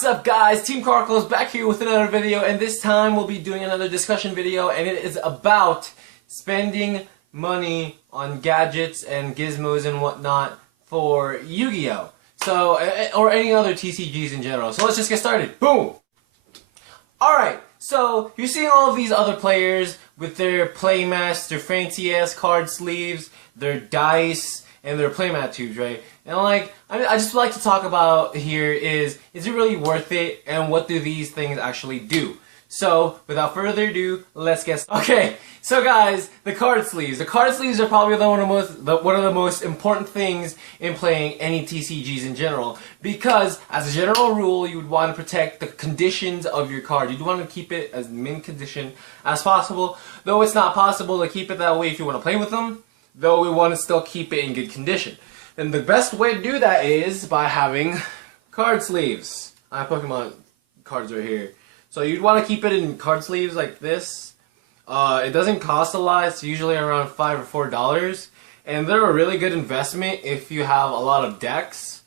What's up guys, Team Carcos back here with another video, and this time we'll be doing another discussion video, and it is about spending money on gadgets and gizmos and whatnot for Yu-Gi-Oh! So, or any other TCGs in general. So let's just get started. Boom! Alright, so you're seeing all of these other players with their playmats, their fancy ass card sleeves, their dice, and their playmat tubes, right? And like, I just like to talk about here is it really worth it, and what do these things actually do? So, without further ado, let's get started. Okay, so guys, the card sleeves. The card sleeves are probably one of the most important things in playing any TCGs in general, because as a general rule, you would want to protect the conditions of your card. You'd want to keep it as mint condition as possible, though it's not possible to keep it that way if you want to play with them, though we want to still keep it in good condition. And the best way to do that is by having card sleeves. I have Pokemon cards right here. So you'd want to keep it in card sleeves like this. It doesn't cost a lot. It's usually around $5 or $4. And they're a really good investment if you have a lot of decks.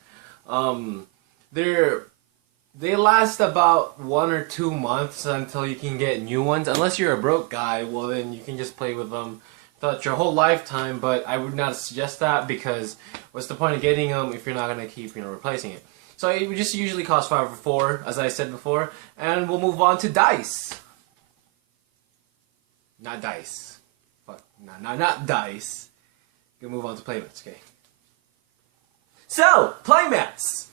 They last about 1 or 2 months until you can get new ones. Unless you're a broke guy, well then you can just play with them throughout your whole lifetime. But I would not suggest that, because what's the point of getting them if you're not going to keep replacing it? So it would just usually cost $5 or $4, as I said before, and we'll move on to dice. Not dice. Fuck, not dice. We'll move on to playmats, okay? So, playmats!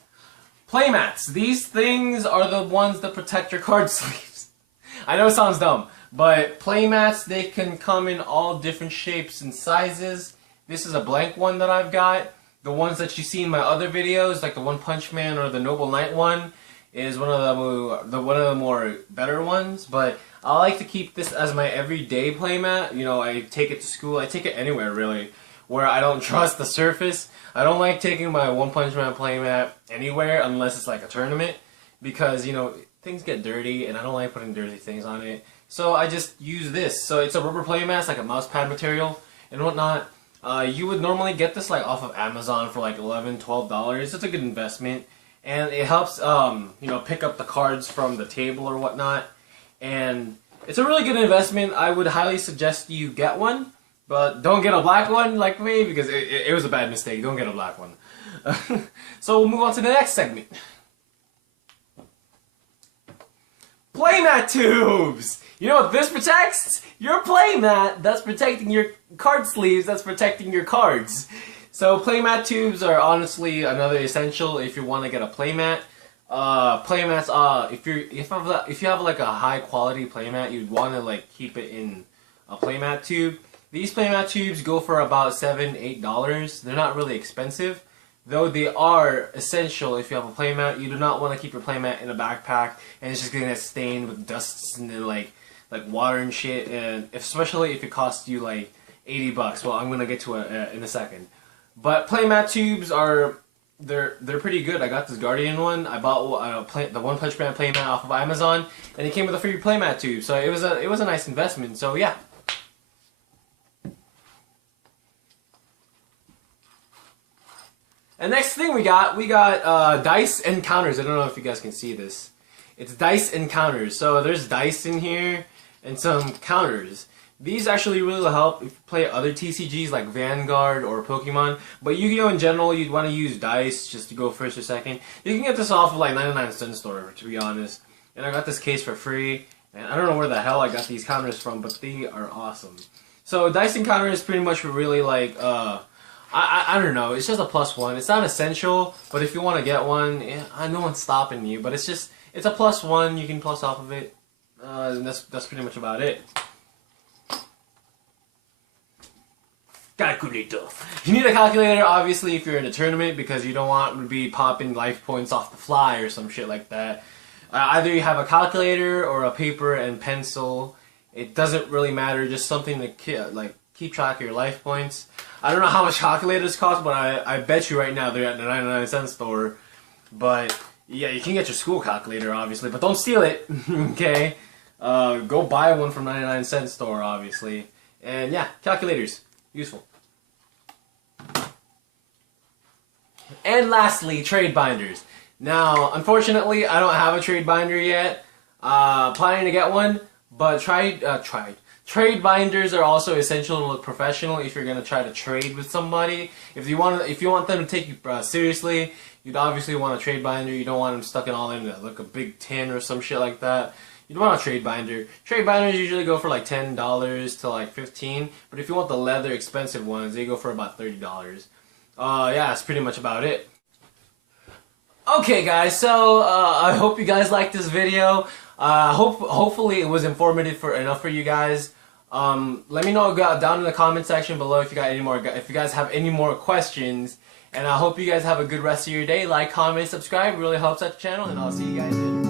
Playmats. These things are the ones that protect your card sleeves. I know it sounds dumb, but playmats, they can come in all different shapes and sizes. This is a blank one that I've got. The ones that you see in my other videos, like the One Punch Man or the Noble Knight one, is one of the more better ones. But I like to keep this as my everyday playmat. You know, I take it to school. I take it anywhere really, where I don't trust the surface. I don't like taking my One Punch Man playmat anywhere unless it's like a tournament, because you know things get dirty, and I don't like putting dirty things on it. So I just use this. So it's a rubber playmat, like a mouse pad material and whatnot. You would normally get this like off of Amazon for like $11, $12. It's a good investment, and it helps you know, pick up the cards from the table or whatnot. And it's a really good investment. I would highly suggest you get one, but don't get a black one like me, because it was a bad mistake. Don't get a black one. So we'll move on to the next segment. Playmat tubes! You know what this protects? Your playmat. That's protecting your card sleeves. That's protecting your cards. So playmat tubes are honestly another essential if you want to get a playmat. Playmats. If you have like a high quality playmat, you'd want to like keep it in a playmat tube. These playmat tubes go for about $7, $8. They're not really expensive, though they are essential if you have a playmat. You do not want to keep your playmat in a backpack and it's just gonna get stained with dust and then like water and shit, and especially if it costs you like $80. Well, I'm gonna get to it in a second. But playmat tubes are they're pretty good. I got this Guardian one. I bought the One Punch Man playmat off of Amazon, and it came with a free playmat tube. So it was a nice investment. So yeah. And next thing we got dice and counters. I don't know if you guys can see this. It's dice and counters. So there's dice in here and some counters. These actually really help if you play other TCGs like Vanguard or Pokemon. But Yu-Gi-Oh! In general, you'd want to use dice just to go first or second. You can get this off of like 99-cent store, to be honest. And I got this case for free. And I don't know where the hell I got these counters from, but they are awesome. So dice and counters pretty much really like I don't know, it's just a +1. It's not essential, but if you want to get one, yeah, no one's stopping you. But it's a +1. You can plus off of it. And that's pretty much about it. Calculator. You need a calculator, obviously, if you're in a tournament, because you don't want to be popping life points off the fly or some shit like that. Either you have a calculator or a paper and pencil. It doesn't really matter. Just something to keep track of your life points. I don't know how much calculators cost, but I bet you right now they're at the 99-cent store. But yeah, you can get your school calculator, obviously, but don't steal it. Okay, go buy one from 99-cent store, obviously. And yeah, calculators, useful. And lastly, trade binders. Now, unfortunately, I don't have a trade binder yet. Planning to get one, but trade binders are also essential to look professional if you're gonna try to trade with somebody. If you want them to take you seriously, you'd obviously want a trade binder. You don't want them stuck in all in like a big tin or some shit like that. You'd want a trade binder. Trade binders usually go for like $10 to like $15, but if you want the leather expensive ones, they go for about $30. Yeah, that's pretty much about it. Okay guys, so I hope you guys liked this video. Hopefully it was informative enough for you guys. Let me know down in the comment section below if you guys have any more questions. And I hope you guys have a good rest of your day. Like, comment, subscribe. It really helps out the channel, and I'll see you guys later.